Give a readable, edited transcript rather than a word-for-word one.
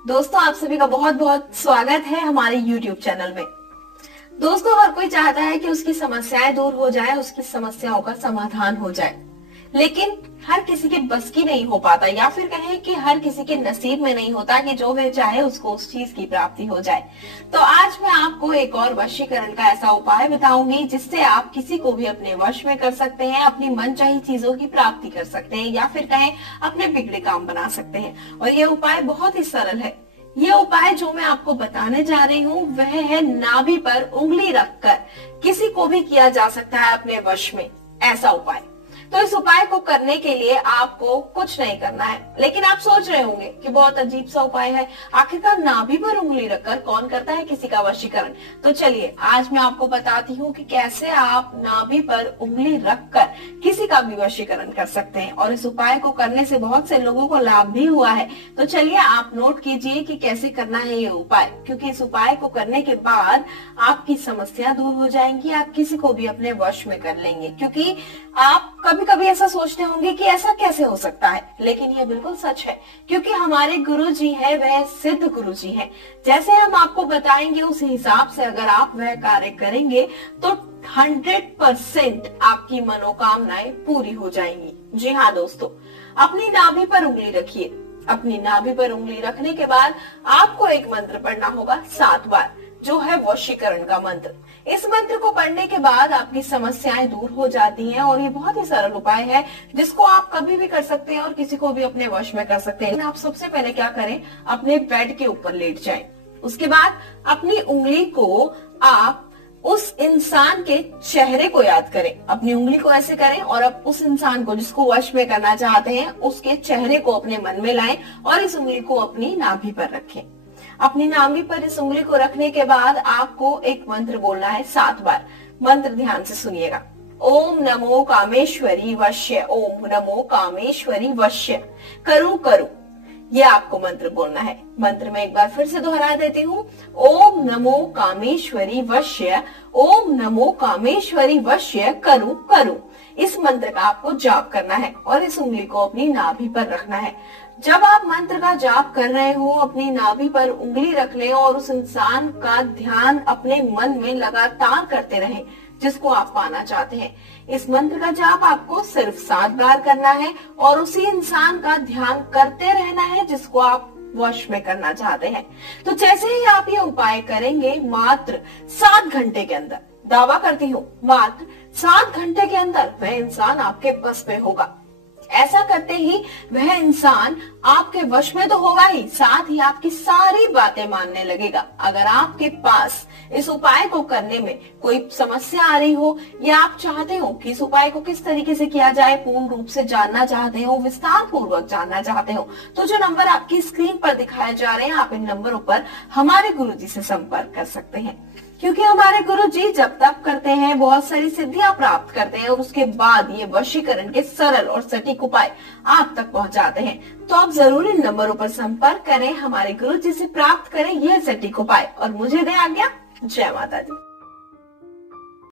दोस्तों, आप सभी का बहुत बहुत स्वागत है हमारे YouTube चैनल में। दोस्तों, हर कोई चाहता है कि उसकी समस्याएं दूर हो जाए, उसकी समस्याओं का समाधान हो जाए, लेकिन हर किसी के बस की नहीं हो पाता, या फिर कहें कि हर किसी के नसीब में नहीं होता कि जो वह चाहे उसको उस चीज की प्राप्ति हो जाए। तो आज मैं आपको एक और वशीकरण का ऐसा उपाय बताऊंगी जिससे आप किसी को भी अपने वश में कर सकते हैं, अपनी मनचाही चीजों की प्राप्ति कर सकते हैं, या फिर कहें अपने बिगड़े काम बना सकते हैं। और ये उपाय बहुत ही सरल है। ये उपाय जो मैं आपको बताने जा रही हूँ वह है नाभि पर उंगली रखकर किसी को भी किया जा सकता है अपने वश में, ऐसा उपाय। तो इस उपाय को करने के लिए आपको कुछ नहीं करना है, लेकिन आप सोच रहे होंगे कि बहुत अजीब सा उपाय है, आखिरकार नाभि पर उंगली रखकर कौन करता है किसी का वशीकरण। तो चलिए आज मैं आपको बताती हूँ कि कैसे आप नाभि पर उंगली रखकर किसी का भी वशीकरण कर सकते हैं, और इस उपाय को करने से बहुत से लोगों को लाभ भी हुआ है। तो चलिए आप नोट कीजिए कि कैसे करना है ये उपाय, क्योंकि इस उपाय को करने के बाद आपकी समस्या दूर हो जाएंगी, आप किसी को भी अपने वश में कर लेंगे। क्योंकि आप कभी कभी ऐसा सोचते होंगे कि ऐसा कैसे हो सकता है, लेकिन ये बिल्कुल सच है, क्योंकि हमारे गुरु जी है वह सिद्ध गुरु जी है। जैसे हम आपको बताएंगे उस हिसाब से अगर आप वह कार्य करेंगे तो 100% आपकी मनोकामनाएं पूरी हो जाएंगी। जी हाँ दोस्तों, अपनी नाभि पर उंगली रखिए। अपनी नाभि पर उंगली रखने के बाद आपको एक मंत्र पढ़ना होगा 7 बार, जो है वशीकरण का मंत्र। इस मंत्र को पढ़ने के बाद आपकी समस्याएं दूर हो जाती हैं, और ये बहुत ही सरल उपाय है जिसको आप कभी भी कर सकते हैं और किसी को भी अपने वश में कर सकते हैं। आप सबसे पहले क्या करें, अपने बेड के ऊपर लेट जाएं। उसके बाद अपनी उंगली को आप उस इंसान के चेहरे को याद करें। अपनी उंगली को ऐसे करें और अब उस इंसान को जिसको वश में करना चाहते हैं उसके चेहरे को अपने मन में लाएं और इस उंगली को अपनी नाभि पर रखें। अपनी नाभि पर इस उंगली को रखने के बाद आपको एक मंत्र बोलना है 7 बार। मंत्र ध्यान से सुनिएगा। ओम नमो कामेश्वरी वश्य, ओम नमो कामेश्वरी वश्य, करूं करूं, ये आपको मंत्र बोलना है। मंत्र में एक बार फिर से दोहरा देती हूँ। ओम नमो कामेश्वरी वश्य, ओम नमो कामेश्वरी वश्य, करूं करूं। इस मंत्र का आपको जाप करना है और इस उंगली को अपनी नाभि पर रखना है। जब आप मंत्र का जाप कर रहे हो, अपनी नाभि पर उंगली रख लें और उस इंसान का ध्यान अपने मन में लगातार करते रहें जिसको आप पाना चाहते हैं। इस मंत्र का जाप आपको सिर्फ 7 बार करना है और उसी इंसान का ध्यान करते रहना है जिसको आप वश में करना चाहते हैं। तो जैसे ही आप ये उपाय करेंगे, मात्र 7 घंटे के अंदर, दावा करती हूँ मात्र 7 घंटे के अंदर वह इंसान आपके बस में होगा। ऐसा करते ही वह इंसान आपके वश में तो होगा ही, साथ ही आपकी सारी बातें मानने लगेगा। अगर आपके पास इस उपाय को करने में कोई समस्या आ रही हो, या आप चाहते हो कि इस उपाय को किस तरीके से किया जाए पूर्ण रूप से जानना चाहते हो, विस्तार पूर्वक जानना चाहते हो, तो जो नंबर आपकी स्क्रीन पर दिखाए जा रहे हैं, आप इन नंबरों पर हमारे गुरुजी से संपर्क कर सकते हैं। क्योंकि हमारे गुरुजी जब तप करते हैं बहुत सारी सिद्धियां प्राप्त करते हैं, और उसके बाद ये वशीकरण के सरल और सटीक उपाय आप तक पहुंचाते हैं। तो आप जरूर इन नंबरों पर संपर्क करें, हमारे गुरुजी से प्राप्त करें यह सटीक उपाय, और मुझे दें आज्ञा। जय माता दी।